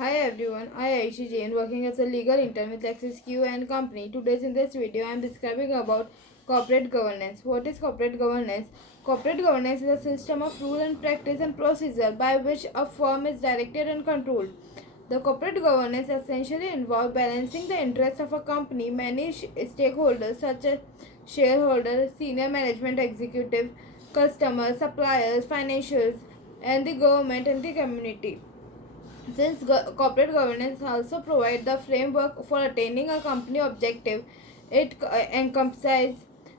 Hi everyone, I Ayushi Jain working as a legal intern with Lexcliq and Company. Today in this video I am describing about corporate governance. What is corporate governance? Corporate governance is a system of rule and practice and procedure by which a firm is directed and controlled. The corporate governance essentially involves balancing the interests of a company, many stakeholders such as shareholders, senior management executive, customers, suppliers, financials, and the government and the community. Since corporate governance also provides the framework for attaining a company objective, it encompasses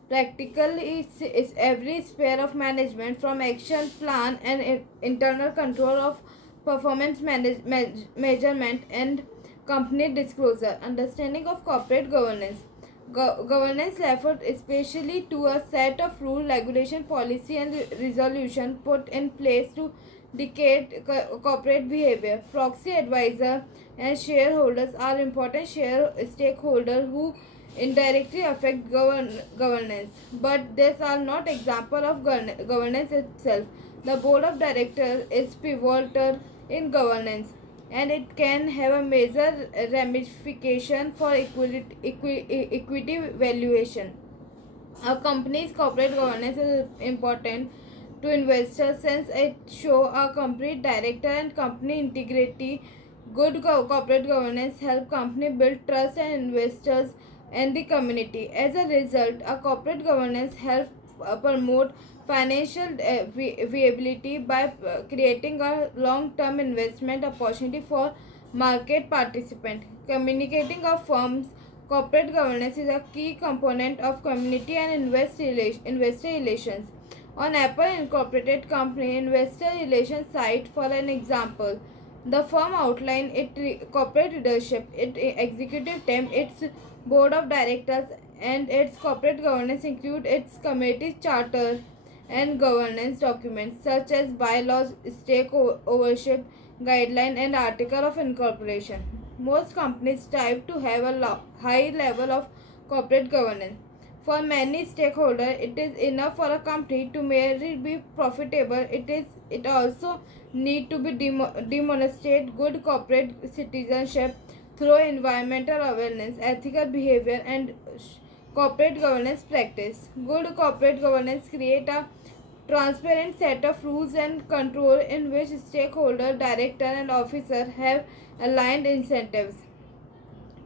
practically is every sphere of management from action plan and internal control of performance measurement and company disclosure. Understanding of corporate governance. Governance effort especially to a set of rule, regulation, policy and resolution put in place to dictate corporate behavior. Proxy advisor and shareholders are important stakeholders who indirectly affect governance, but these are not example of governance itself. The board of directors is pivotal in governance, and it can have a major ramification for equity valuation. A company's corporate governance is important to investors since it shows a complete director and company integrity. Good corporate governance help company build trust and investors and the community. As a result, a corporate governance helps promote financial viability by creating a long-term investment opportunity for market participant. Communicating a firm's corporate governance is a key component of community and investor relations. On Apple Incorporated Company investor relations site, for an example, the firm outlined its corporate leadership, its executive team, its board of directors, and its corporate governance include its committee charter and governance documents such as bylaws, stake ownership guideline, and article of incorporation. Most companies strive to have a high level of corporate governance. For many stakeholders, it is enough for a company to merely be profitable. It also need to be demonstrate good corporate citizenship through environmental awareness, ethical behavior, and corporate governance practice. Good corporate governance create a transparent set of rules and control in which stakeholder, director, and officer have aligned incentives.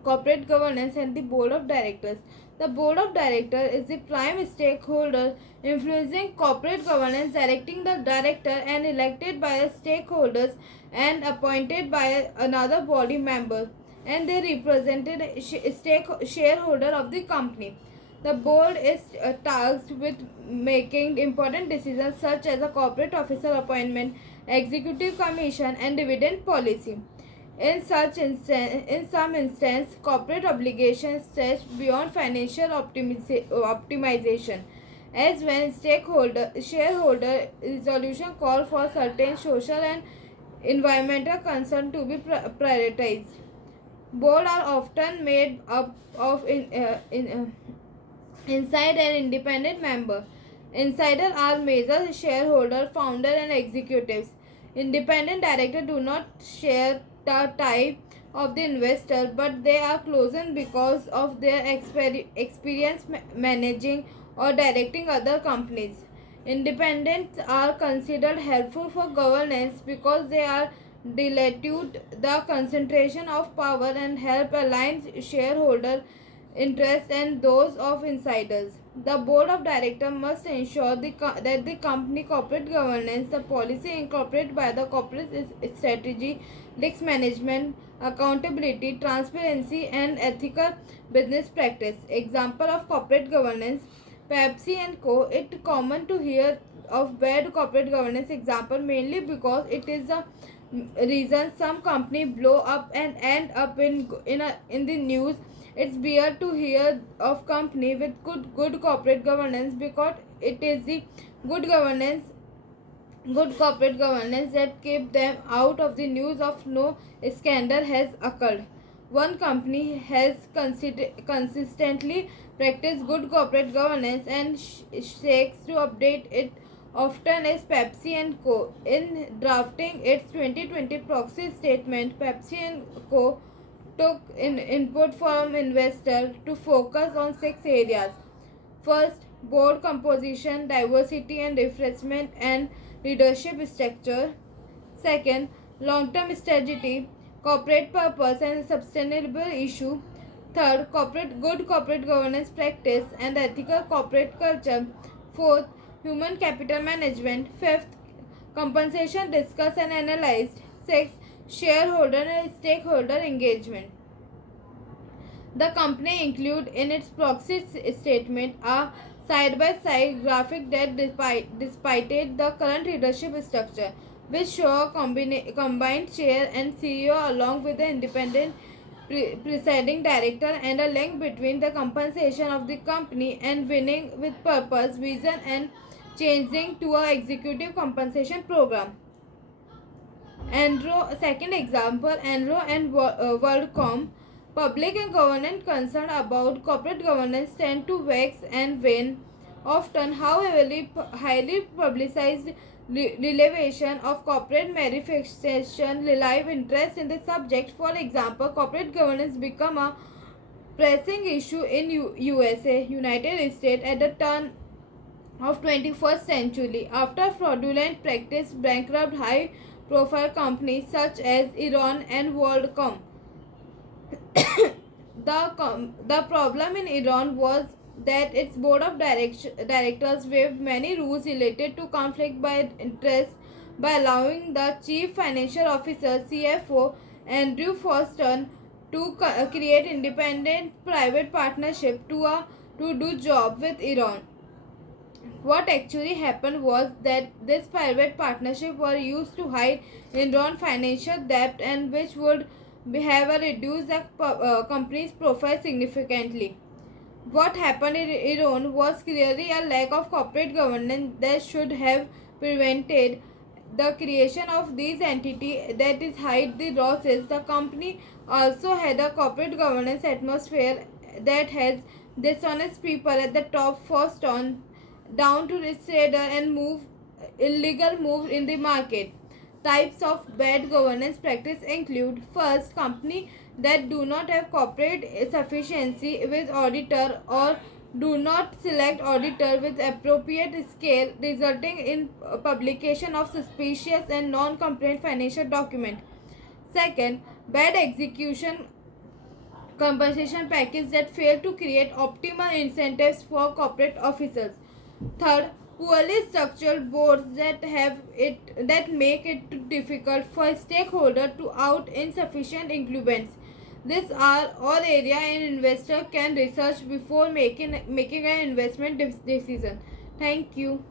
Corporate governance and the board of directors. The board of directors is the prime stakeholder influencing corporate governance, directing the director and elected by the stakeholders and appointed by another body member, and they represented shareholder of the company. The board is tasked with making important decisions such as a corporate officer appointment, executive commission, and dividend policy. In some instances, corporate obligations stretch beyond financial optimization, as when shareholder resolution call for certain social and environmental concern to be prioritized. Boards are often made up of inside and independent member. Insider are major shareholder, founder, and executives. Independent directors do not share the type of the investor, but they are chosen because of their experience managing or directing other companies. Independents are considered helpful for governance because they are dilute the concentration of power and help align shareholder interests and those of insiders. The board of directors must ensure that the company corporate governance, the policy incorporated by the corporate strategy, risk management, accountability, transparency, and ethical business practice. Example of corporate governance: Pepsi and Co. It's common to hear of bad corporate governance example mainly because it is a reason some company blow up and end up in the news. It's weird to hear of company with good corporate governance because it is the good governance good corporate governance that keep them out of the news of no scandal has occurred. One company has consistently practiced good corporate governance and seeks to update it often as Pepsi and Co. In drafting its 2020 proxy statement, Pepsi and Co. took input from investors to focus on 6 areas. First, board composition, diversity and refreshment and leadership structure. Second, long-term strategy, corporate purpose and sustainable issue. Third, good corporate governance practice and ethical corporate culture. Fourth, human capital management. Fifth, compensation discussed and analyzed. Sixth, shareholder and stakeholder engagement. The company include in its proxy statement a side-by-side graphic that despite the current leadership structure, which show a combined chair and CEO along with the independent presiding director and a link between the compensation of the company and winning with purpose, vision and changing to a executive compensation program. Second example, Enro and WorldCom. Public and government concerned about corporate governance tend to wax and wane. Often, however, highly publicized revelation of corporate manifestation live interest in the subject. For example, corporate governance become a pressing issue in USA, United States at the turn of 21st century after fraudulent practice bankrupt high profile companies such as Iran and WorldCom. The problem in Iran was that its board of directors waived many rules related to conflict by interest by allowing the chief financial officer CFO Andrew Foster to create independent private partnership to do job with Iran. What actually happened was that this private partnership were used to hide Iran financial debt and which would have reduced the company's profile significantly. What happened in Iran was clearly a lack of corporate governance that should have prevented the creation of these entities that is hide the losses. The company also had a corporate governance atmosphere that has dishonest people at the top forced on down to risk trader and illegal move in the market. Types of bad governance practice include: first, company that do not have corporate sufficiency with auditor or do not select auditor with appropriate scale, resulting in publication of suspicious and non-compliant financial document. Second, bad execution compensation package that fail to create optimal incentives for corporate officers. Third, poorly structured boards that make it difficult for stakeholders to out insufficient incumbents. These are all areas an investor can research before making an investment decision. Thank you.